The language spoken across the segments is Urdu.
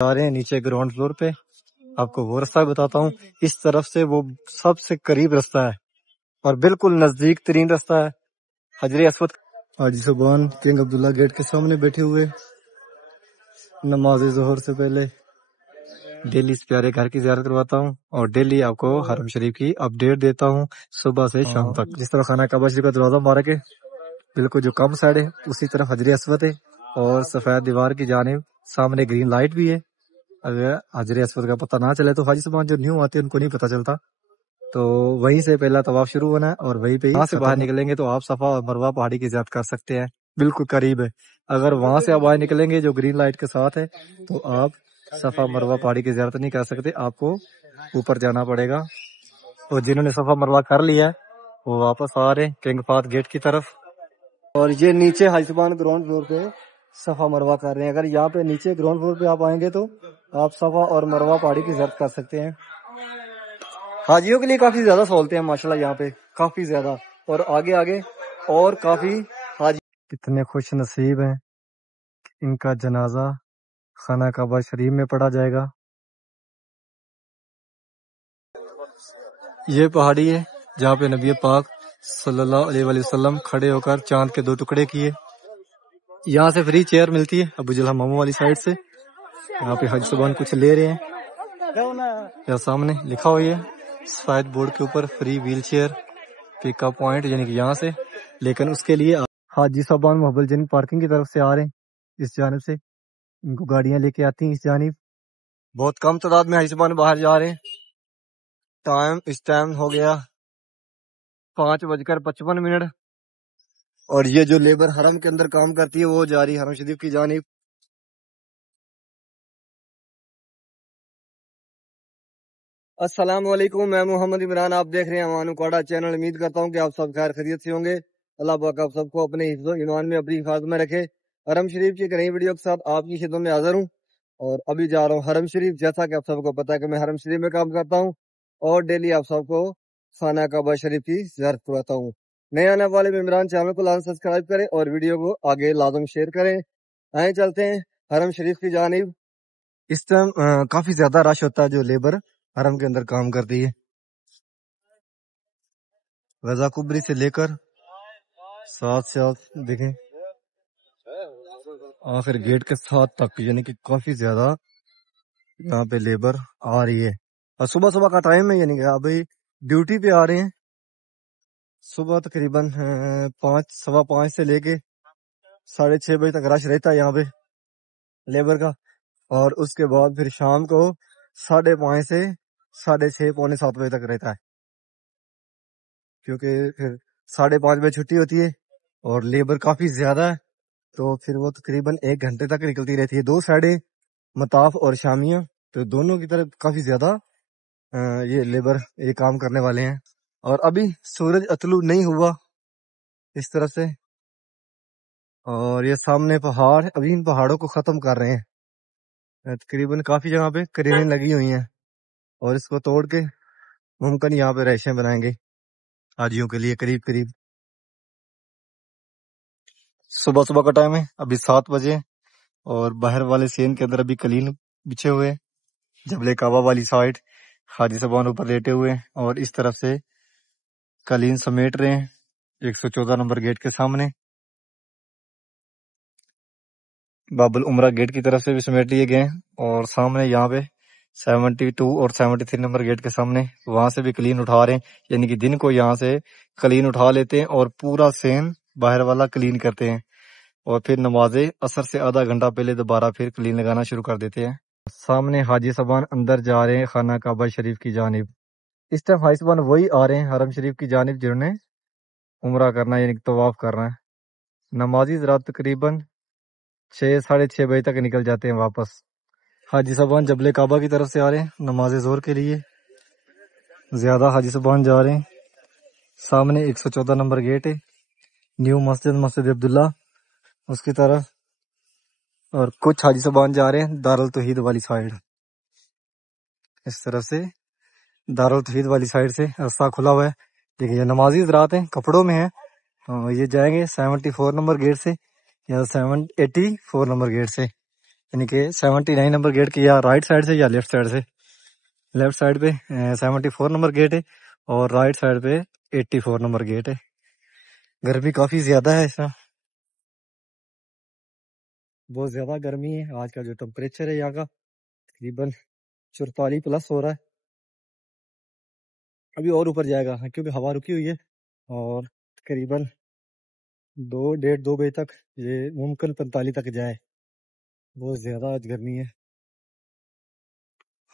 جا رہے ہیں نیچے گراؤنڈ فلور پہ. آپ کو وہ راستہ بتاتا ہوں. اس طرف سے وہ سب سے قریب راستہ ہے اور بالکل نزدیک ترین راستہ ہے حجر اسود. حاجی صاحبان کنگ عبداللہ گیٹ کے سامنے بیٹھے ہوئے نماز ظہر سے پہلے. ڈیلی اس پیارے گھر کی زیارت کرواتا ہوں اور ڈیلی آپ کو حرم شریف کی اپڈیٹ دیتا ہوں صبح سے شام تک. جس طرح خانہ کعبہ شریف کا دروازہ مبارک ہے بالکل جو کم سائڈ ہے اسی طرف حجر اسود ہے اور سفید دیوار کی جانب سامنے گرین لائٹ بھی ہے. اگر حجر اسود کا پتہ نہ چلے تو حاجی صاحبان جو نیو آتے ہیں ان کو نہیں پتہ چلتا، تو وہیں سے پہلا طواف شروع ہونا ہے اور وہیں پہ. یہاں سے باہر نکلیں گے تو آپ صفا اور مروہ پہاڑی کی زیارت کر سکتے ہیں، بالکل قریب ہے. اگر وہاں سے آپ باہر نکلیں گے جو گرین لائٹ کے ساتھ ہے تو آپ صفا مروہ پہاڑی کی زیارت نہیں کر سکتے، آپ کو اوپر جانا پڑے گا. اور جنہوں نے صفا مروہ کر لیا ہے وہ واپس آ رہے ہیں کنگ فہد گیٹ کی طرف. اور یہ نیچے حاجی صاحبان گراؤنڈ فلور پہ صفا مروہ کر رہے ہیں. اگر یہاں پہ نیچے گراؤنڈ فلور پہ آپ آئیں گے تو آپ صفا اور مروہ پہاڑی کی زیارت کر سکتے ہیں. حاجیوں کے لیے کافی زیادہ سہولتیں ہیں ماشاءاللہ یہاں پہ، کافی زیادہ. اور آگے آگے اور کافی حاجی کتنے خوش نصیب ہیں ان کا جنازہ خانہ کعبہ شریف میں پڑھا جائے گا. یہ پہاڑی ہے جہاں پہ نبی پاک صلی اللہ علیہ وآلہ وسلم کھڑے ہو کر چاند کے 2 ٹکڑے کیے. یہاں سے فری چیئر ملتی ہے ابو جلحہ ماموں والی سائڈ سے. یہاں پہ حاجی صاحبان کچھ لے رہے ہیں. یہاں سامنے لکھا ہوئی ہے سفید بورڈ کے اوپر فری ویل چیئر پک اپ پوائنٹ، یعنی کہ یہاں سے. لیکن اس کے لیے حاجی صاحبان محب الجن پارکنگ کی طرف سے آ رہے ہیں، اس جانب سے ان کو گاڑیاں لے کے آتی ہیں اس جانب. بہت کم تعداد میں حاجی صاحبان باہر جا رہے ہیں. اس ٹائم ہو گیا 5:55 اور یہ جو لیبر حرم کے اندر کام کرتی ہے وہ جا رہی ہے حرم شریف کی جانب. السلام علیکم، میں محمد عمران، آپ دیکھ رہے ہیں امان کوڑا چینل. امید کرتا ہوں کہ آپ سب خیر خیریت سے ہوں گے. اللہ پاک آپ سب کو اپنے حفظ و ایمان میں اپنی حفاظت میں رکھے. حرم شریف کی ایک نئی ویڈیو کے ساتھ آپ کی خدمت میں حاضر ہوں اور ابھی جا رہا ہوں حرم شریف. جیسا کہ آپ سب کو پتا ہے کہ میں حرم شریف میں کام کرتا ہوں اور ڈیلی آپ سب کو خانہ کعبہ شریف کی زیارت کرواتا ہوں. نئے آنے والے ممبران چینل کو لازم سبسکرائب کریں اور ویڈیو کو آگے لازم شیئر کریں. آئیں چلتے ہیں حرم شریف کی جانب. اس ٹائم کافی زیادہ رش ہوتا ہے جو لیبر حرم کے اندر کام کرتی ہے. رضا کبری سے لے کر ساتھ دیکھیں آخر گیٹ کے ساتھ تک، یعنی کہ کافی زیادہ یہاں پہ لیبر آ رہی ہے. اور صبح صبح کا ٹائم ہے، یعنی کہ ابھی ڈیوٹی پہ آ رہے ہیں. صبح تقریباً 5:15 سے لے کے 6:30 بجے تک رش رہتا ہے یہاں پہ لیبر کا. اور اس کے بعد پھر شام کو 5:30 سے 6:30 پونے 7 بجے تک رہتا ہے، کیونکہ پھر 5:30 بجے چھٹی ہوتی ہے اور لیبر کافی زیادہ ہے تو پھر وہ تقریباً 1 گھنٹے تک نکلتی رہتی ہے. 2 سائڈیں مطاف اور شامیہ، تو دونوں کی طرف کافی زیادہ یہ لیبر یہ کام کرنے والے ہیں. اور ابھی سورج اطلوع نہیں ہوا اس طرف سے، اور یہ سامنے پہاڑ، ابھی ان پہاڑوں کو ختم کر رہے ہیں. تقریباً کافی جگہ پہ کرینے لگی ہوئی ہیں اور اس کو توڑ کے ممکن یہاں پہ رہائشیں بنائیں گے حاجیوں کے لیے. قریب صبح کا ٹائم ہے، ابھی 7 بجے اور باہر والے سین کے اندر ابھی قلین بچھے ہوئے. جبل کعبہ والی سائڈ حاجی صاحبان اوپر لیٹے ہوئے ہیں اور اس طرف سے قلین سمیٹ رہے ہیں 114 نمبر گیٹ کے سامنے. باب العمرہ گیٹ کی طرف سے بھی سمیٹ لیے گئے ہیں اور سامنے یہاں پہ 72 اور 73 نمبر گیٹ کے سامنے وہاں سے بھی کلین اٹھا رہے ہیں، یعنی کہ دن کو یہاں سے کلین اٹھا لیتے ہیں اور پورا سین باہر والا کلین کرتے ہیں اور پھر نماز عصر سے آدھا گھنٹہ پہلے دوبارہ پھر کلین لگانا شروع کر دیتے ہیں. سامنے حاجی صاحبان اندر جا رہے ہیں خانہ کعبہ شریف کی جانب. اس ٹائم حاجی صاحبان وہی آ رہے ہیں حرم شریف کی جانب جنہوں نے عمرہ کرنا ہے، یعنی کہ طواف کرنا ہے. نمازی حضرات تقریباً 6:30 بجے تک نکل جاتے ہیں واپس. حاجی صاحبان جبل کعبہ کی طرف سے آ رہے ہیں نماز ظہر کے لیے. زیادہ حاجی صاحبان جا رہے ہیں. سامنے 114 نمبر گیٹ ہے، نیو مسجد عبداللہ اس کی طرف. اور کچھ حاجی صاحبان جا رہے ہیں دارالتوحید والی سائڈ. اس طرف سے دارالتوحید والی سائڈ سے راستہ کھلا ہوا ہے، لیکن یہ نمازی حضرات ہیں کپڑوں میں ہیں، یہ جائیں گے 74 نمبر گیٹ سے یا 84 نمبر گیٹ سے. یعنی کہ 79 نمبر گیٹ کی یا رائٹ سائڈ سے یا لیفٹ سائڈ سے. لیفٹ سائڈ پہ 74 نمبر گیٹ ہے اور رائٹ سائڈ پہ 84 نمبر گیٹ ہے. گرمی کافی زیادہ ہے اس میں, بہت زیادہ گرمی ہے. آج کا جو ٹمپریچر ہے یہاں کا تقریباً 44 پلس ہو رہا ہے. ابھی اور اوپر جائے گا کیونکہ ہوا رکی ہوئی ہے اور تقریباً 2 بجے تک یہ ممکن 45 تک جائے. بہت زیادہ آج گرمی ہے.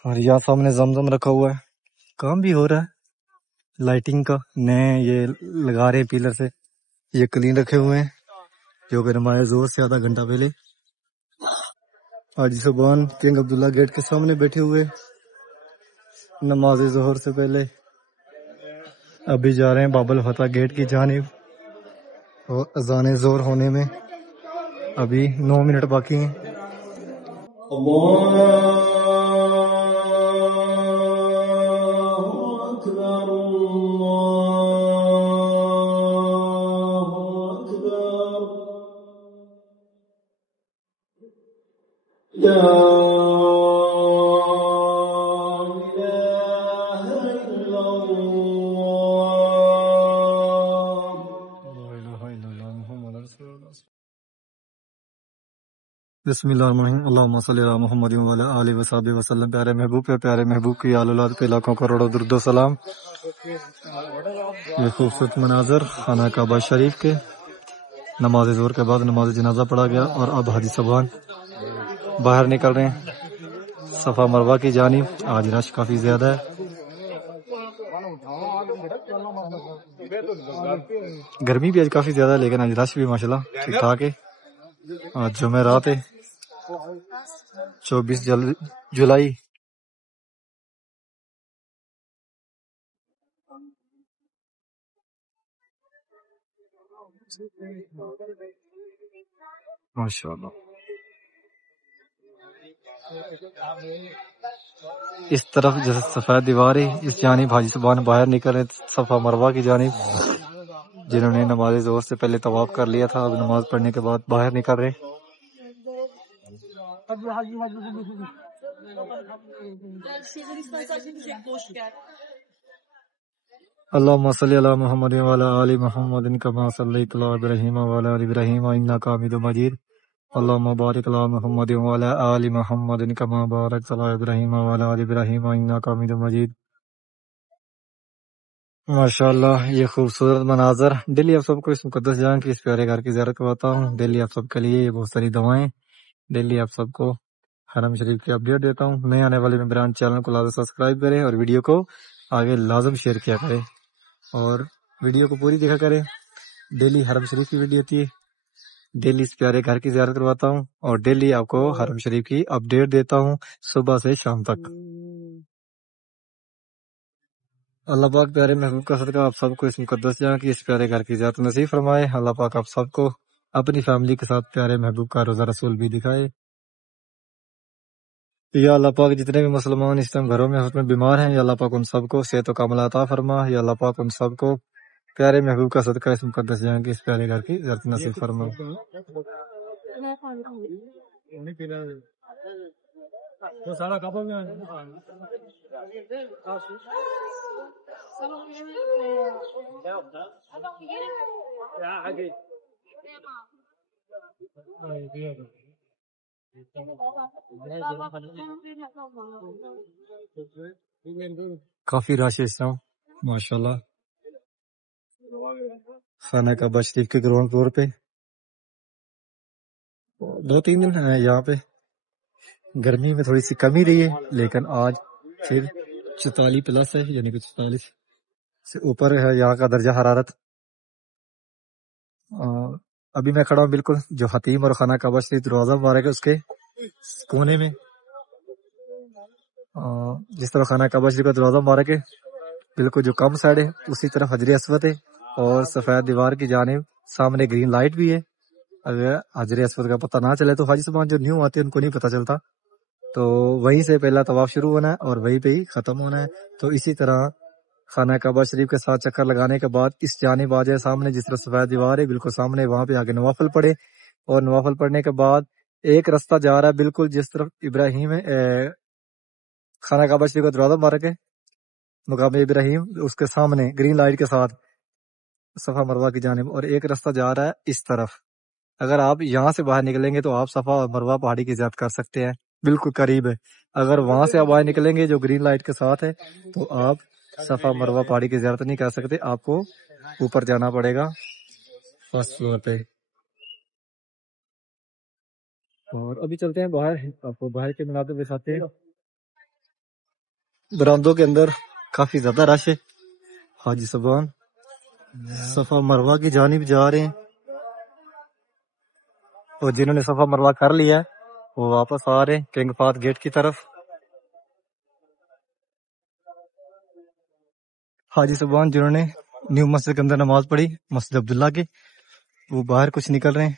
اور یہاں سامنے زمزم رکھا ہوا ہے, کام بھی ہو رہا ہے لائٹنگ کا. نئے یہ لگا رہے ہیں پیلر سے. یہ کلین رکھے ہوئے ہیں جو کہ ہمارے زور سے آدھا گھنٹہ پہلے حاجی صوبان کنگ عبداللہ گیٹ کے سامنے بیٹھے ہوئے نماز ظہر سے پہلے. ابھی جا رہے ہیں باب الفتح گیٹ کی جانب اور اذان ظہر ہونے میں ابھی 9 منٹ باقی ہیں. بسم اللہ الرحمن الرحیم. اللہم صلی علی محمد وعلی آلہ وصحبہ وسلم. پیارے محبوب پہ, پیارے محبوب کی آل اولاد پہ لاکھوں کروڑوں درود و سلام. یہ خوبصورت مناظر خانہ کعبہ شریف کے. نماز ظہر کے بعد نماز جنازہ پڑھا گیا اور اب حاجی صاحبان باہر نکل رہے ہیں صفا مروہ کی جانب. آج رش کافی زیادہ ہے. گرمی بھی آج کافی زیادہ ہے لیکن آج رش بھی ماشاءاللہ ٹھیک ٹھاک ہے. آج جمعرات ہے 24 جولائی. ماشاءاللہ اس طرف جیسے سفید دیوار ہے اس جانب حاجی صاحبان باہر نکل رہے صفا مروہ کی جانب. جنہوں نے نماز ظہر سے پہلے طواف کر لیا تھا اب نماز پڑھنے کے بعد باہر نکل رہے. اللہم صلی علی محمد وعلی آل محمد کما صلیت علی ابراہیم وعلی آل ابراہیم انک حمید مجید. اللہم بارک علی محمد وعلی آل محمد کما بارکت علی ابراہیم وعلی آل ابراہیم انک حمید مجید. ماشاءاللہ یہ خوبصورت مناظر. ڈیلی آپ سب کو اس مقدس جگہ کی اس پیارے گھر کی زیارت کرواتا ہوں. ڈیلی آپ سب کے لیے بہت ساری دعائیں. ڈیلی آپ سب کو حرم شریف کی اپڈیٹ دیتا ہوں. نئے آنے والے ممبران چینل کو لازم سبسکرائب کریں اور ویڈیو کو آگے لازم شیئر کیا کریں اور ویڈیو کو پوری دیکھا کریں. ڈیلی حرم شریف کی ویڈیو ہوتی ہے. ڈیلی اس پیارے گھر کی زیارت کرواتا ہوں اور ڈیلی آپ کو حرم شریف کی اپڈیٹ دیتا ہوں صبح سے شام تک. اللہ پاک پیارے محبوب کا صدقہ آپ سب کو اس مقدس جگہ کی اس پیارے گھر کی زیارت نصیب فرمائے. اللہ پاک آپ سب کو اپنی فیملی کے ساتھ پیارے محبوب کا روزہ رسول بھی دکھائے. یا اللہ پاک جتنے بھی مسلمان اس ٹائم گھروں میں اس میں بیمار ہیں یا اللہ پاک ان سب کو صحت و کامل عطا فرما. یا اللہ پاک ان سب کو پیارے محبوب کا صدقہ اس مقدس جگہ کی اس پیارے گھر کی زیارت نصیب فرما. کافی رش ہے اس طرح ماشاءاللہ. خانہ کعبہ شریف کے گراؤنڈ فلور پہ 2-3 دن ہیں یہاں پہ گرمی میں تھوڑی سی کمی رہی ہے لیکن آج پھر 44 پلس ہے یعنی کہ 44 سے اوپر ہے یہاں کا درجہ حرارت. ابھی میں کھڑا ہوں بالکل جو حتیم اور خانہ کعبہ شریف دروازہ مبارک ہے اس کے کونے میں. جس طرح خانہ کعبہ شریف کا دروازہ مبارک ہے بالکل جو کم سائڈ ہے اسی طرف حجر اسود ہے اور سفید دیوار کی جانب سامنے گرین لائٹ بھی ہے. اگر حجر اسود کا پتہ نہ چلے تو حاجی صاحب جو نیو آتے ہیں ان کو نہیں پتہ چلتا تو وہیں سے پہلا طواف شروع ہونا ہے اور وہیں پہ ہی ختم ہونا ہے. تو اسی طرح خانہ کعبہ شریف کے ساتھ چکر لگانے کے بعد اس جانب آ جائے سامنے جس طرح سفید دیوار ہے بالکل سامنے وہاں پہ آگے نوافل پڑھے اور نوافل پڑھنے کے بعد ایک رستہ جا رہا ہے بالکل جس طرف ابراہیم خانہ کعبہ شریف کا دروازہ مبارک ہے، مقام ابراہیم، اس کے سامنے گرین لائٹ کے ساتھ صفا مروہ کی جانب، اور ایک رستہ جا رہا ہے اس طرف۔ اگر آپ یہاں سے باہر نکلیں گے تو آپ صفا اور مروہ پہاڑی کی زیارت کر سکتے ہیں، بالکل قریب ہے۔ اگر وہاں سے آپ باہر نکلیں گے جو گرین لائٹ کے ساتھ ہے تو آپ صفا مروہ پہاڑی کی زیارت نہیں کر سکتے، آپ کو اوپر جانا پڑے گا فرسٹ فلور پہ۔ اور ابھی چلتے ہیں باہر، آپ کو باہر کے مناظر دکھاتے ہیں۔ برآمدوں کے اندر کافی زیادہ رش ہے۔ حاجی صاحبان صفا مروہ کی جانب جا رہے ہیں، اور جنہوں نے صفا مروہ کر لیا ہے وہ واپس آ رہے ہیں کنگ فہد گیٹ کی طرف۔ حاجی صاحبان جنہوں نے نیو مسجد کے اندر نماز پڑھی، مسجد عبداللہ کے، وہ باہر کچھ نکل رہے ہیں،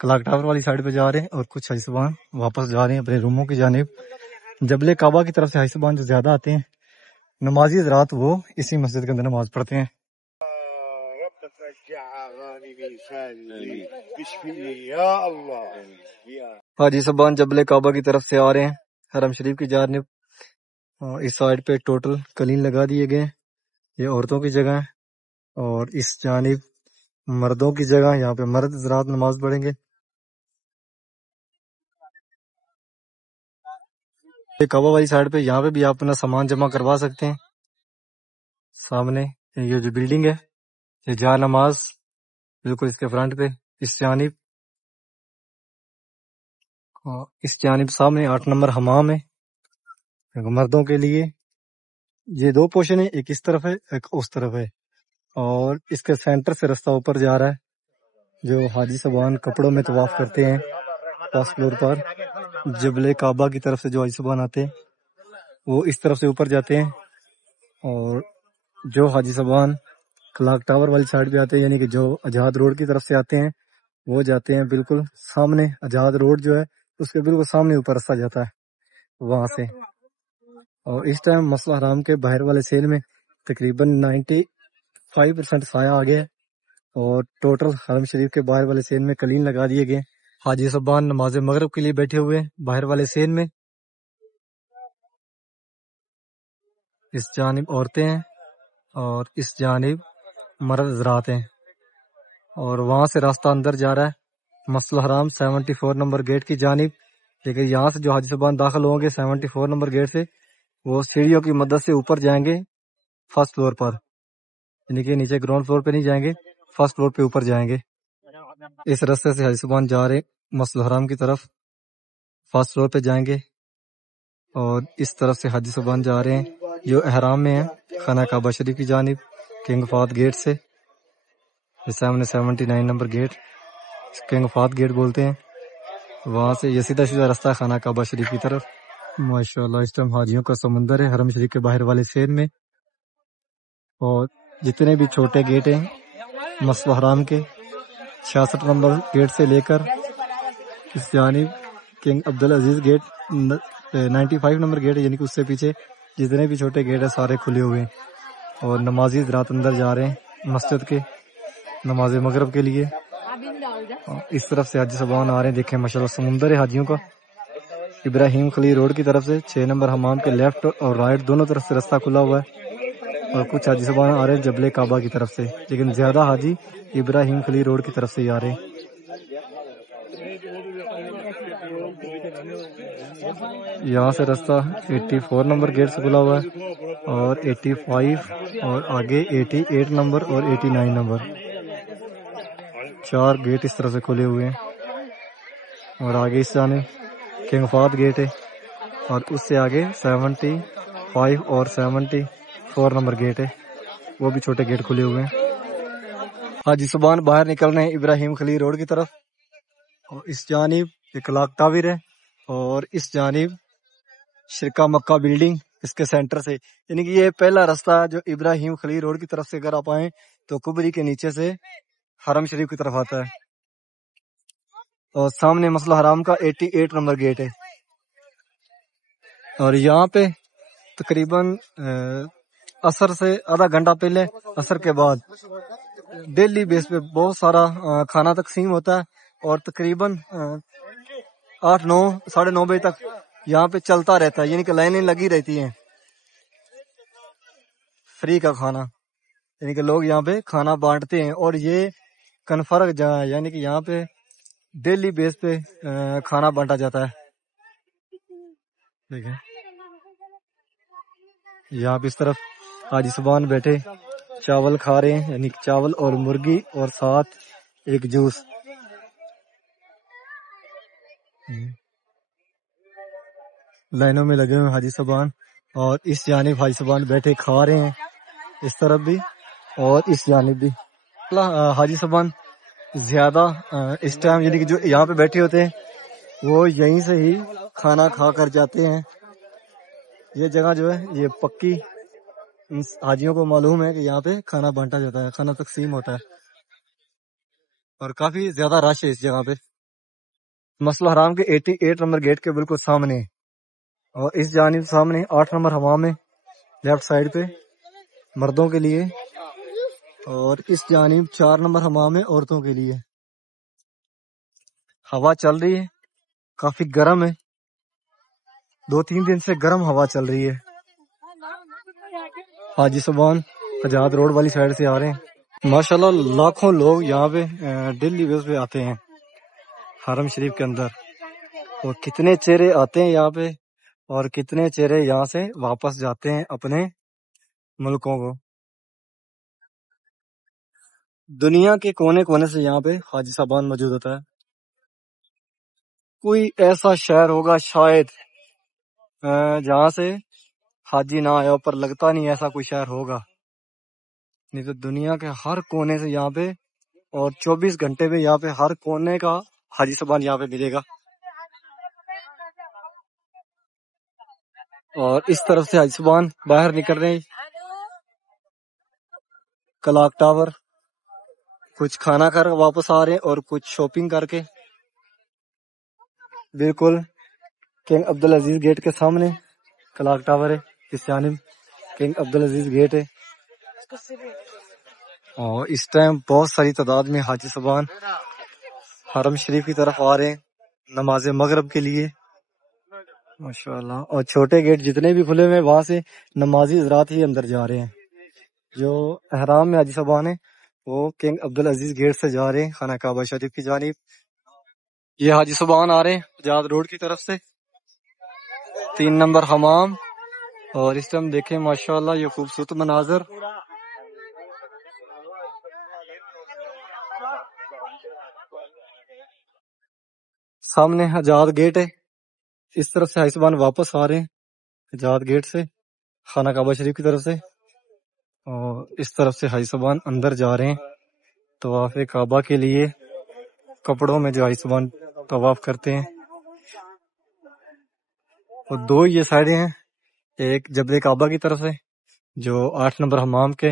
کلاک ٹاور والی سائڈ پہ جا رہے ہیں، اور کچھ حاجی صاحبان واپس جا رہے ہیں اپنے روموں کی جانب۔ جبل کعبہ کی طرف سے حاجی صاحبان جو زیادہ آتے ہیں نمازی حضرات، وہ اسی مسجد کے اندر نماز پڑھتے ہیں۔ حاجی صاحبان جبل کعبہ کی طرف سے آ رہے ہیں حرم شریف کی جانب۔ اس سائڈ پہ ٹوٹل کلین لگا دیے گئے ہیں، یہ عورتوں کی جگہ ہے، اور اس جانب مردوں کی جگہ، یہاں پہ مرد حضرات نماز پڑھیں گے۔ کعبہ والی سائڈ پہ یہاں پہ بھی آپ اپنا سامان جمع کروا سکتے ہیں۔ سامنے یہ جو بلڈنگ ہے یہ جا نماز بالکل اس کے فرنٹ پہ، اس جانب سامنے 8 نمبر حمام ہے مردوں کے لیے۔ یہ 2 پورشن ہے، ایک اس طرف ہے ایک اس طرف ہے، اور اس کے سینٹر سے رستہ اوپر جا رہا ہے۔ جو حاجی صاحبان کپڑوں میں طواف کرتے ہیں فرسٹ فلور پر، جبل کعبہ کی طرف سے جو حاجی صاحبان آتے ہیں وہ اس طرف سے اوپر جاتے ہیں، اور جو حاجی صاحبان کلاک ٹاور والی سائڈ پہ آتے ہیں، یعنی کہ جو اجاد روڈ کی طرف سے آتے ہیں، وہ جاتے ہیں بالکل سامنے، اجاد روڈ جو ہے اس کے بالکل سامنے اوپر رستہ جاتا ہے وہاں سے۔ اور اس ٹائم مسجد حرام کے باہر والے سیل میں تقریباً 95% سایہ آ گیا ہے، اور ٹوٹل حرم شریف کے باہر والے سیل میں کلین لگا دیے گئے۔ حاجی صاحبان نماز مغرب کے لیے بیٹھے ہوئے ہیں باہر والے سیل میں، اس جانب عورتیں ہیں اور اس جانب مرد حضرات ہیں، اور وہاں سے راستہ اندر جا رہا ہے مسجد الحرام 74 نمبر گیٹ کی جانب۔ لیکن یہاں سے جو حاجی صاحبان داخل ہوں گے 74 نمبر گیٹ سے، وہ سیڑھیوں کی مدد سے اوپر جائیں گے فرسٹ فلور پر، یعنی کہ نیچے گراؤنڈ فلور پہ نہیں جائیں گے، فرسٹ فلور پہ اوپر جائیں گے۔ اس راستے سے حاجی صاحبان جا رہے مسجد الحرام کی طرف، فرسٹ فلور پہ جائیں گے، اور اس طرف سے حاجی صاحبان جا رہے ہیں جو احرام میں ہیں خانہ کعبہ شریف کی جانب کنگ فہد گیٹ سے۔ یہ سامنے 79 number gate king Fahd gate بولتے ہیں، وہاں سے یہ سیدھا راستہ ہے خانہ کعبہ شریف کی طرف۔ ماشاءاللہ اس ٹائم حاجیوں کا سمندر ہے حرم شریف کے باہر والے سیر میں، اور جتنے بھی چھوٹے گیٹ ہیں مسجد حرام کے 66 نمبر گیٹ سے لے کر اس جانب king Abdulaziz gate 95 number gate ہے، یعنی کہ اس سے پیچھے جتنے بھی چھوٹے گیٹ ہیں سارے کھلے ہوئے ہیں، اور نمازی حضرات اندر جا رہے ہیں مسجد کے نماز مغرب کے لیے۔ اس طرف سے حاجی صاحبان آ رہے ہیں، دیکھیں ماشاءاللہ سمندر ہے حاجیوں کا۔ ابراہیم خلیل روڈ کی طرف سے 6 نمبر حمام کے لیفٹ اور رائٹ دونوں طرف سے رستہ کھلا ہوا ہے، اور کچھ حاجی صاحبان آ رہے ہیں جبل کعبہ کی طرف سے، لیکن زیادہ حاجی ابراہیم خلیل روڈ کی طرف سے ہی آ رہے ہیں۔ یہاں سے رستہ 84 نمبر گیٹ سے کھلا ہوا ہے، اور 85 اور آگے 88 نمبر اور 89 نمبر 4 گیٹ اس طرح سے کھلے ہوئے ہیں، اور آگے اس جانب کنگ فہد گیٹ ہے، اور اس سے آگے 75 اور 74 نمبر گیٹ ہے، وہ بھی چھوٹے گیٹ کھلے ہوئے ہیں۔ حاجی صاحبان باہر نکل رہے ہیں ابراہیم خلیل روڈ کی طرف، اور اس جانب ایک کلاک ٹاور ہے، اور اس جانب شرکا مکہ بلڈنگ اس کے سینٹر سے، یعنی کہ یہ پہلا راستہ جو ابراہیم خلیل روڈ کی طرف سے اگر آپ آئیں تو کبری کے نیچے سے حرم شریف کی طرف آتا ہے، اور سامنے مسجد حرام کا 88 نمبر گیٹ ہے۔ اور یہاں پہ تقریباً عصر سے آدھا گھنٹہ پہلے، عصر کے بعد ڈیلی بیس پہ بہت سارا کھانا تقسیم ہوتا ہے، اور تقریباً 8, 9, 9:30 بجے تک یہاں پہ چلتا رہتا ہے، یعنی کہ لائنیں لگی رہتی ہیں فری کا کھانا، یعنی کہ لوگ یہاں پہ کھانا بانٹتے ہیں، اور یہ کنفرق جگہ ہے، یعنی کہ یہاں پہ ڈیلی بیس پہ کھانا بانٹا جاتا ہے۔ دیکھیں یہاں پہ اس طرف حاجی صاحبان بیٹھے چاول کھا رہے ہیں، یعنی چاول اور مرغی اور ساتھ ایک جوس۔ لائنوں میں لگے ہوئے حاجی صاحبان، اور اس جانب حاجی صاحبان بیٹھے کھا رہے ہیں، اس طرف بھی اور اس جانب بھی۔ حاجی صاحبان زیادہ اس ٹائم یعنی کہ جو یہاں پہ بیٹھے ہوتے ہیں وہ یہیں سے ہی کھانا کھا کر جاتے ہیں۔ یہ جگہ جو ہے یہ پکی، حاجیوں کو معلوم ہے کہ یہاں پہ کھانا بانٹا جاتا ہے، کھانا تقسیم ہوتا ہے، اور کافی زیادہ رش ہے اس جگہ پہ۔ مسجد الحرام کے 88 نمبر گیٹ کے بالکل سامنے، اور اس جانب سامنے 8 نمبر حمام میں لیفٹ سائڈ پہ مردوں کے لیے، اور اس جانب 4 نمبر حمام ہے عورتوں کے لیے۔ ہوا چل رہی ہے، کافی گرم ہے، 2-3 دن سے گرم ہوا چل رہی ہے۔ حاجی صاحبان حجات روڈ والی سائڈ سے آ رہے ہیں۔ ماشاءاللہ لاکھوں لوگ یہاں پہ ڈیلی بیس پہ آتے ہیں حرم شریف کے اندر، اور کتنے چہرے آتے ہیں یہاں پہ، اور کتنے چہرے یہاں سے واپس جاتے ہیں اپنے ملکوں کو۔ دنیا کے کونے کونے سے یہاں پہ حاجی صاحبان موجود ہوتا ہے۔ کوئی ایسا شہر ہوگا شاید جہاں سے حاجی نہ آیا، پر لگتا نہیں ایسا کوئی شہر ہوگا، نہیں تو دنیا کے ہر کونے سے یہاں پہ، اور 24 گھنٹے میں یہاں پہ ہر کونے کا حاجی صاحبان یہاں پہ ملے گا۔ اور اس طرف سے حاجی صاحبان باہر نکل رہے ہیں، کلاک ٹاور، کچھ کھانا کر واپس آ رہے ہیں اور کچھ شاپنگ کر کے۔ بالکل کنگ عبدالعزیز گیٹ کے سامنے کلاک ٹاور ہے، اس جانب کنگ عبدالعزیز گیٹ ہے، اور اس ٹائم بہت ساری تعداد میں حاجی صاحبان حرم شریف کی طرف آ رہے ہیں نماز مغرب کے لیے، ماشاءاللہ۔ اور چھوٹے گیٹ جتنے بھی کھلے ہوئے ہیں وہاں سے نمازی حضرات ہی اندر جا رہے ہیں۔ جو احرام میں حاجی صاحبان ہیں وہ کنگ عبدالعزیز گیٹ سے جا رہے ہیں خانہ کعبہ شریف کی جانب۔ یہ حاجی صاحبان آ رہے ہیں حجات روڈ کی طرف سے 3 نمبر حمام، اور اس ٹائم دیکھیں ماشاءاللہ یہ خوبصورت مناظر۔ سامنے حجات گیٹ ہے، اس طرف سے حاجی صاحبان واپس آ رہے ہیں حجات گیٹ سے خانہ کعبہ شریف کی طرف سے، اور اس طرف سے حاجی صاحبان اندر جا رہے ہیں طواف کعبہ کے لیے، کپڑوں میں جو حاجی صاحبان طواف کرتے ہیں۔ اور 2 یہ سائڈیں ہیں، ایک جبل کعبہ کی طرف ہے جو 8 نمبر حمام کے،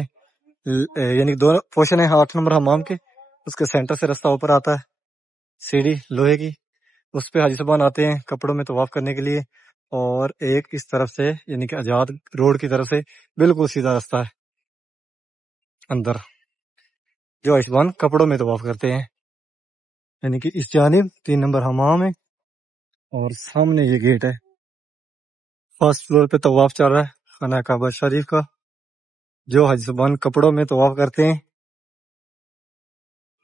یعنی 2 پورشن ہیں 8 نمبر حمام کے، اس کے سینٹر سے رستہ اوپر آتا ہے سیڑھی لوہے کی، اس پہ حاجی صاحبان آتے ہیں کپڑوں میں طواف کرنے کے لیے۔ اور ایک اس طرف سے یعنی کہ حجات روڈ کی طرف سے بالکل سیدھا رستہ ہے اندر، جو حاجی صاحبان کپڑوں میں طواف کرتے ہیں، یعنی کہ اس جانب 3 نمبر حمام ہے اور سامنے یہ گیٹ ہے۔ فرسٹ فلور پہ طواف چل رہا ہے خانہ کعبہ شریف کا، جو حاجی صاحبان کپڑوں میں طواف کرتے ہیں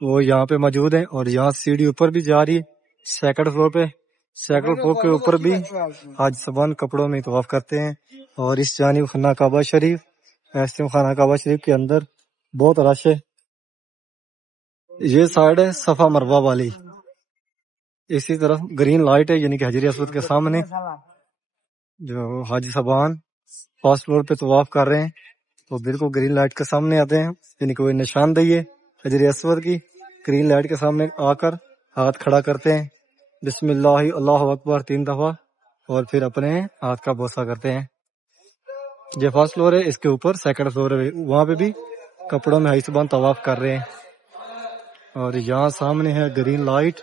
وہ یہاں پہ موجود ہیں، اور یہاں سیڑھی اوپر بھی جا رہی ہے 2nd فلور پہ، 2nd فلور کے اوپر بھی حاجی صاحبان کپڑوں میں طواف کرتے ہیں۔ اور اس جانب خانہ کعبہ شریف، ایسے خانہ کعبہ شریف کے اندر بہت رش ہے۔ یہ سائڈ ہے صفا مروہ والی، اسی طرف گرین لائٹ ہے یعنی کہ حجر اسود کے سامنے، جو حاجی صاحبان فرسٹ فلور پہ طواف کر رہے ہیں تو بالکل گرین لائٹ کے سامنے آتے ہیں، یعنی کہ وہ نشاندہی ہے حجر اسود کی، گرین لائٹ کے سامنے آ کر ہاتھ کھڑا کرتے ہیں، بسم اللہ اللہ اکبر 3 دفعہ، اور پھر اپنے ہاتھ کا بوسہ کرتے ہیں۔ یہ فرسٹ فلور ہے، اس کے اوپر 2nd فلور ہے، وہاں پہ بھی کپڑوں میں حاجی صاحبان طواف کر رہے ہیں، اور یہاں سامنے ہے گرین لائٹ۔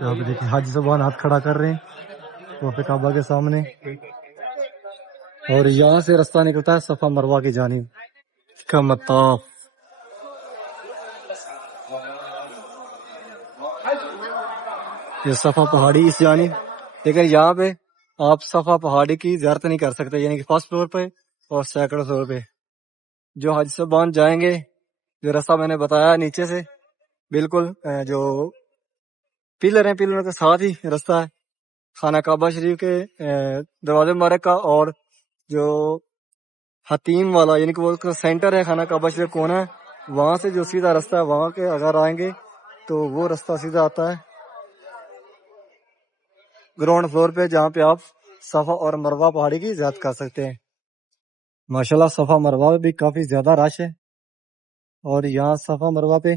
یہاں پہ دیکھیں حاجی صاحبان ہاتھ کھڑا کر رہے ہیں طواف کعبہ کے سامنے، اور یہاں سے راستہ نکلتا ہے صفا مروہ کی جانب کا مطاف۔ یہ صفا پہاڑی اس جانب، لیکن یہاں پہ آپ صفا پہاڑی کی زیارت نہیں کر سکتے، یعنی کہ فرسٹ فلور پہ اور سیکنڈ فلور پہ۔ جو حاجی صاحبان جائیں گے، جو راستہ میں نے بتایا نیچے سے بالکل جو پلر ہیں، پلروں کے ساتھ ہی راستہ ہے خانہ کعبہ شریف کے دروازے مبارک کا، اور جو حتیم والا یعنی کہ وہ سینٹر ہے خانہ کعبہ شریف کونا ہے، وہاں سے جو سیدھا راستہ ہے وہاں کے اگر آئیں گے تو وہ راستہ سیدھا آتا ہے گراؤنڈ فلور پہ، جہاں پہ آپ صفا اور مروہ پہاڑی کی زیارت کر سکتے ہیں۔ ماشاءاللہ صفا مروہ بھی کافی زیادہ رش ہے، اور یہاں صفا مروہ پہ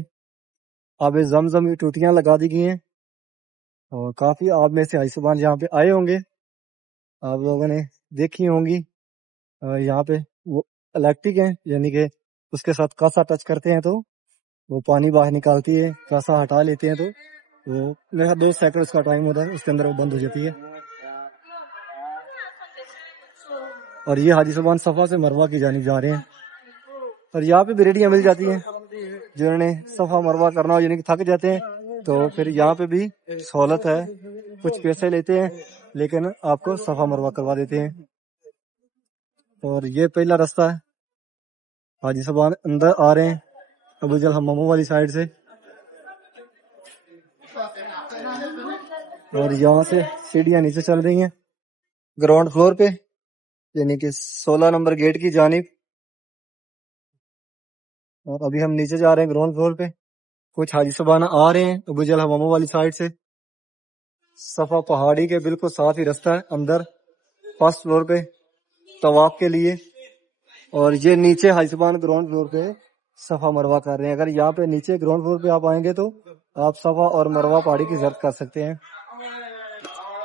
آب زمزم کی ٹوٹیاں لگا دی گئی ہیں، اور کافی آپ میں سے حاجی صاحبان یہاں پہ آئے ہوں گے، آپ لوگوں نے دیکھی ہوں گی۔ یہاں پہ وہ الیکٹرک ہیں، یعنی کہ اس کے ساتھ کاسا ٹچ کرتے ہیں تو وہ پانی باہر نکالتی ہے، کاسا ہٹا لیتے ہیں تو وہ میرا 2 سیکنڈ اس کا ٹائم ہوتا ہے، اس کے اندر وہ بند ہو جاتی ہے۔ اور یہ حاجی صاحبان صفا سے مروہ کی جانب جا رہے ہیں، اور یہاں پہ بھی ریڈیاں مل جاتی ہیں، جنہوں نے صفا مروہ کرنا ہو یعنی کہ تھک جاتے ہیں تو پھر یہاں پہ بھی سہولت ہے، کچھ پیسے لیتے ہیں لیکن آپ کو صفا مروہ کروا دیتے ہیں۔ اور یہ پہلا راستہ ہے، حاجی صاحبان اندر آ رہے ہیں ابو جہل حماموں والی سائڈ سے، اور یہاں سے سیڑھیاں نیچے چل رہی ہیں گراؤنڈ فلور پہ، یعنی کہ 16 نمبر گیٹ کی جانب، اور ابھی ہم نیچے جا رہے ہیں گراؤنڈ فلور پہ۔ کچھ حاجی صاحبان آ رہے ہیں ابو جہل حماموں والی سائڈ سے، صفا پہاڑی کے بالکل ساتھ ہی راستہ ہے اندر فرسٹ فلور پہ طواف کے لیے، اور یہ نیچے حاجی صاحبان گراؤنڈ فلور پہ صفا مروہ کر رہے ہیں۔ اگر یہاں پہ نیچے گراؤنڈ فلور پہ آپ آئیں گے تو آپ صفا اور مروہ پہاڑی کی زیارت کر سکتے ہیں۔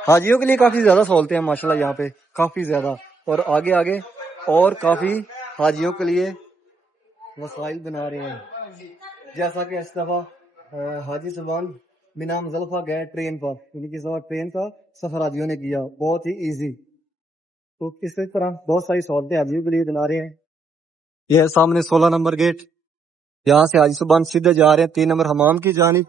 حاجیوں کے لیے کافی زیادہ سہولتیں ہیں ماشاءاللہ یہاں پہ، کافی زیادہ، اور آگے آگے اور کافی حاجیوں کے لیے وسائل بنا رہے ہیں، جیسا کہ اس دفعہ حاجی صاحبان مینا مزدلفہ گئے ٹرین پر، یعنی کہ ٹرین کا سفر حاجیوں نے کیا بہت ہی ایزی، تو اس طرح بہت ساری سہولتیں حاجیوں کے لیے بنا رہے ہیں۔ یہ سامنے 16 نمبر گیٹ، یہاں سے حاجی صاحبان سیدھے جا رہے ہیں 3 نمبر حمام کی جانب،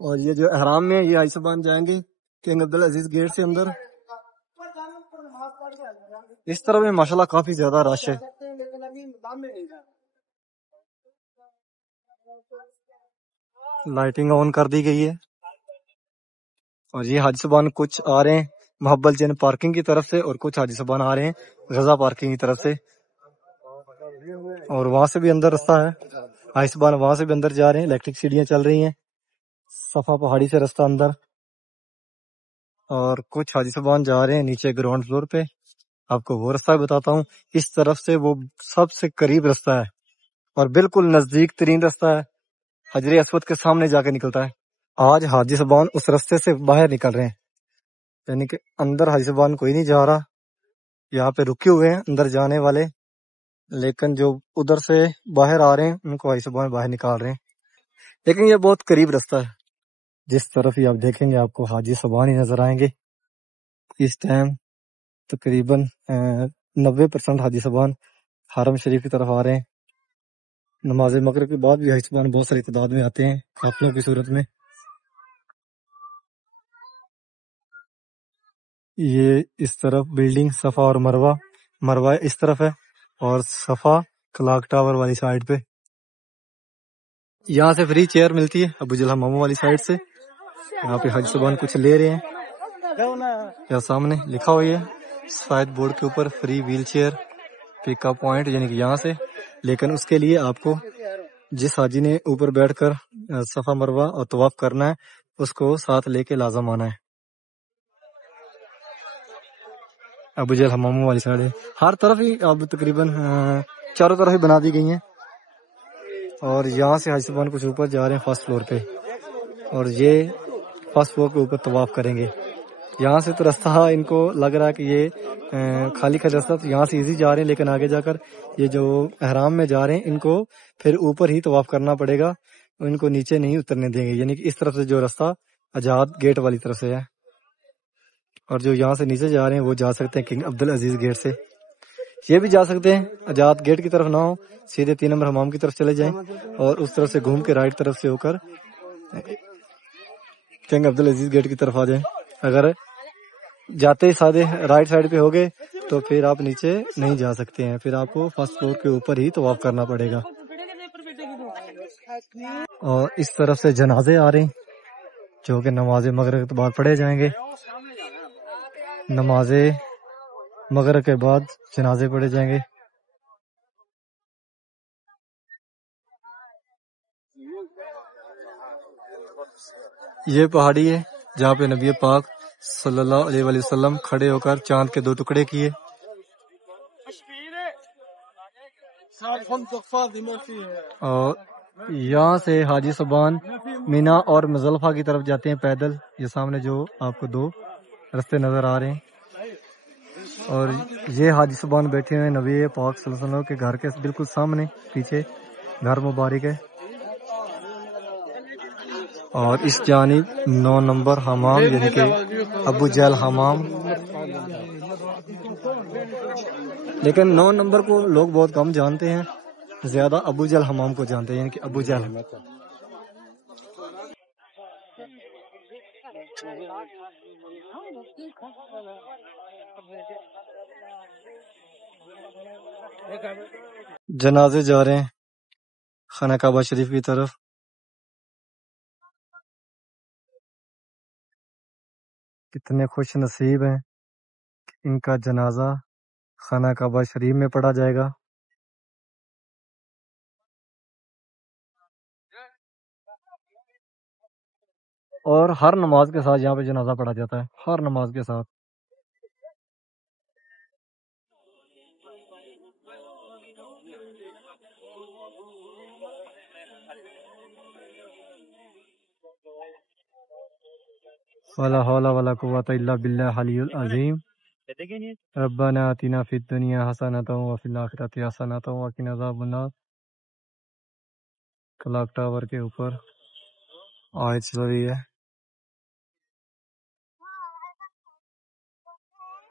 اور یہ جو احرام میں یہ حاجی صاحبان جائیں گے کنگ عبدالعزیز گیٹ سے اندر۔ اس طرح میں ماشاءاللہ کافی زیادہ رش ہے۔ لائٹنگ آن کر دی گئی ہے، اور یہ حاجی صاحبان کچھ آ رہے ہیں محبت جن پارکنگ کی طرف سے، اور کچھ حاجی صاحبان آ رہے ہیں غزہ پارکنگ کی طرف سے، اور وہاں سے بھی اندر راستہ ہے، حاجی صاحبان وہاں سے بھی اندر جا رہے ہیں، الیکٹرک سیڑھیاں چل رہی ہیں صفا پہاڑی سے راستہ اندر، اور کچھ حاجی صاحبان جا رہے ہیں نیچے گراؤنڈ فلور پہ۔ آپ کو وہ راستہ بتاتا ہوں، اس طرف سے وہ سب سے قریب راستہ ہے اور بالکل نزدیک ترین راستہ ہے، حجر اسود کے سامنے جا کے نکلتا ہے۔ آج حاجی صاحبان اس راستے سے باہر نکل رہے ہیں، یعنی کہ اندر حاجی صاحبان کوئی نہیں جا رہا، یہاں پہ رکے ہوئے ہیں اندر جانے والے، لیکن جو ادھر سے باہر آ رہے ہیں ان کو حاجی صاحبان باہر نکال رہے ہیں، لیکن یہ بہت قریب راستہ ہے، جس طرف ہی آپ دیکھیں گے آپ کو حاجی صاحبان ہی نظر آئیں گے۔ اس ٹائم تقریباً 90% حاجی صاحبان حرم شریف کی طرف آ رہے ہیں، نماز مغرب کے بعد بھی حاجی صاحبان بہت ساری تعداد میں آتے ہیں قافلوں کی صورت میں۔ یہ اس طرف بلڈنگ صفا اور مروہ، مروہ اس طرف ہے اور صفا کلاک ٹاور والی سائڈ پہ، یہاں سے فری چیئر ملتی ہے ابو جہل حماموں والی سائڈ سے۔ یہاں پہ حاجی صاحبان کچھ لے رہے ہیں، یہاں سامنے لکھا ہوا ہے سفید بورڈ کے اوپر فری ویل چیئر پک اپ پوائنٹ، یعنی کہ یہاں سے، لیکن اس کے لیے آپ کو جس حاجی نے اوپر بیٹھ کر صفا مروہ اور طواف کرنا ہے اس کو ساتھ لے کے لازم آنا ہے۔ ابو جہل حماموں والی سائڈ ہے، ہر طرف ہی اب تقریباً چاروں طرف ہی بنا دی گئی ہیں، اور یہاں سے حاجی صاحبان کچھ اوپر جا رہے ہیں فرسٹ فلور پہ، اور یہ فرسٹ فلور کے اوپر طواف کریں گے۔ یہاں سے تو راستہ ان کو لگ رہا ہے کہ یہ خالی کا راستہ، تو یہاں سے ایزی جا رہے ہیں، لیکن آگے جا کر یہ جو احرام میں جا رہے ہیں ان کو پھر اوپر ہی طواف کرنا پڑے گا، ان کو نیچے نہیں اترنے دیں گے، یعنی کہ اس طرف سے جو راستہ آزاد گیٹ والی طرف سے ہے۔ اور جو یہاں سے نیچے جا رہے ہیں وہ جا سکتے ہیں کنگ عبدالعزیز گیٹ سے، یہ بھی جا سکتے ہیں آزاد گیٹ کی طرف نہ ہو، سیدھے 3 نمبر حمام کی طرف چلے جائیں اور اس طرف سے گھوم کے رائٹ طرف سے ہو کر کنگ عبدالعزیز گیٹ کی طرف آ جائیں۔ اگر جاتے ہی سادے رائٹ سائڈ پہ ہوگے تو پھر آپ نیچے نہیں جا سکتے ہیں، پھر آپ کو فرسٹ فلور کے اوپر ہی طواف کرنا پڑے گا۔ اور اس طرف سے جنازے آ رہے ہیں جو کہ نماز مغرب کے بعد پڑھے جائیں گے، نماز مغرب کے بعد جنازے پڑھے جائیں گے۔ یہ پہاڑی ہے جہاں پہ نبی پاک صلی اللہ علیہ وآلہ وسلم کھڑے ہو کر چاند کے 2 ٹکڑے کیے، اور یہاں سے حاجی صبان مینا اور مزدلفہ کی طرف جاتے ہیں پیدل۔ یہ سامنے جو آپ کو 2 رستے نظر آ رہے ہیں، اور یہ حاجی صبان بیٹھے ہوئے نبی پاک صلی اللہ علیہ وسلم کے گھر کے بالکل سامنے، پیچھے گھر مبارک ہے۔ اور اس جانب 9 نمبر حمام یعنی کہ ابو جہل حمام، لیکن 9 نمبر کو لوگ بہت کم جانتے ہیں، زیادہ ابو جہل حمام کو جانتے ہیں، یعنی کہ ابو جہل۔ جنازے جا رہے ہیں خانہ کعبہ شریف کی طرف۔ کتنے خوش نصیب ہیں کہ ان کا جنازہ خانہ کعبہ شریف میں پڑھا جائے گا۔ اور ہر نماز کے ساتھ یہاں پہ جنازہ پڑھا جاتا ہے، ہر نماز کے ساتھ۔ ولا حول ولا قوة الا بالله العلی العظیم۔ ربنا آتنا فی الدنیا حسنۃ وفی الآخرۃ حسنۃ وقنا عذاب النار۔ کلاک ٹاور کے اوپر آیت چل رہی ہے،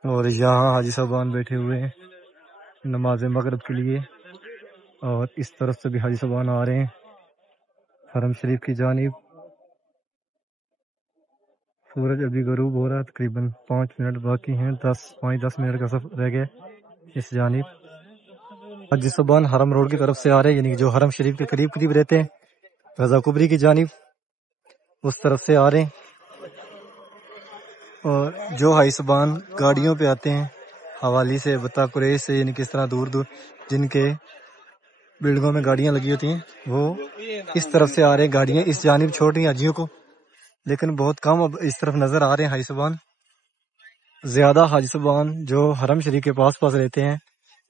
اور یہاں حاجی صاحبان بیٹھے ہوئے ہیں نماز مغرب کے لیے، اور اس طرف سے بھی حاجی صاحبان آ رہے ہیں حرم شریف کی جانب۔ سورج ابھی غروب ہو رہا ہے، تقریباً 5 منٹ باقی ہیں، 5-10 منٹ کا سفر رہ گیا اس جانب۔ حاجی صاحبان حرم روڈ کی طرف سے آ رہے ہیں، یعنی کہ جو حرم شریف کے قریب رہتے ہیں، رضا کبری کی جانب، اس طرف سے آ رہے ہیں۔ اور جو حاجی صاحبان گاڑیوں پہ آتے ہیں حوالی سے، بتا قریش سے، یعنی کہ اس طرح دور جن کے بلڈنگوں میں گاڑیاں لگی ہوتی ہیں، وہ اس طرف سے آ رہے ہیں، گاڑیاں اس جانب چھوڑ رہی ہیں حاجیوں کو، لیکن بہت کم اب اس طرف نظر آ رہے ہیں حاجی صاحبان۔ زیادہ حاجی صاحبان جو حرم شریف کے پاس رہتے ہیں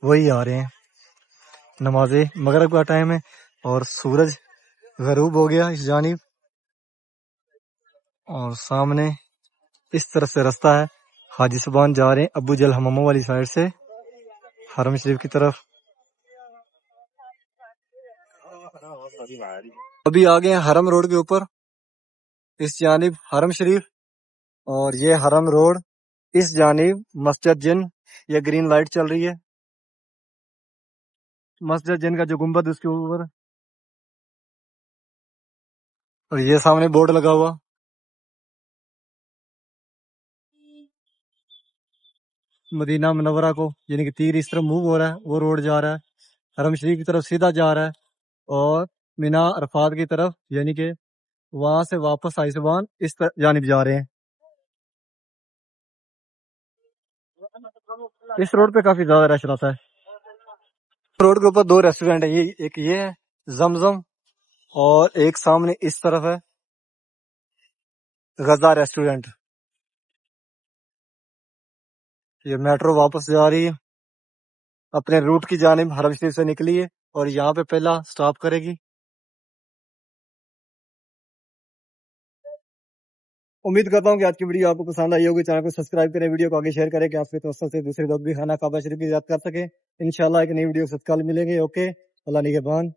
وہی آ رہے ہیں۔ نماز مغرب کا ٹائم ہے اور سورج غروب ہو گیا اس جانب، اور سامنے اس طرف سے رستہ ہے، حاجی صاحبان جا رہے ہیں ابو جہل حماموں والی سائڈ سے حرم شریف کی طرف۔ ابھی آ گئے ہیں حرم روڈ کے اوپر، اس جانب حرم شریف، اور یہ حرم روڈ اس جانب مسجد جن، یہ گرین لائٹ چل رہی ہے، مسجد جن کا جو گنبد اس کے اوپر، اور یہ سامنے بورڈ لگا ہوا، مدینہ منورہ کو، یعنی کہ تیر اس طرف موو ہو رہا ہے، وہ روڈ جا رہا ہے حرم شریف کی طرف سیدھا جا رہا ہے، اور مینا عرفات کی طرف، یعنی کہ وہاں سے واپس حاجی صاحبان اس جانب جا رہے ہیں۔ اس روڈ پہ کافی زیادہ رش رہتا ہے۔ روڈ کے اوپر 2 ریسٹورینٹ ہیں، ایک یہ ہے زمزم، اور ایک سامنے اس طرف ہے غزہ ریسٹورینٹ۔ یہ میٹرو واپس جا رہی ہے اپنے روٹ کی جانب، حرم شریف سے نکلی ہے اور یہاں پہ پہلا سٹاپ کرے گی۔ امید کرتا ہوں کہ آج کی ویڈیو آپ کو پسند آئی ہوگی، چینل کو سبسکرائب کریں، ویڈیو کو آگے شیئر کریں کہ آپ کے توسط سے دوسرے لوگ بھی خانہ کعبہ شریف کی زیارت کر سکیں۔ انشاءاللہ ایک نئی ویڈیو سے کل ملیں گے۔ اوکے، اللہ نگہبان۔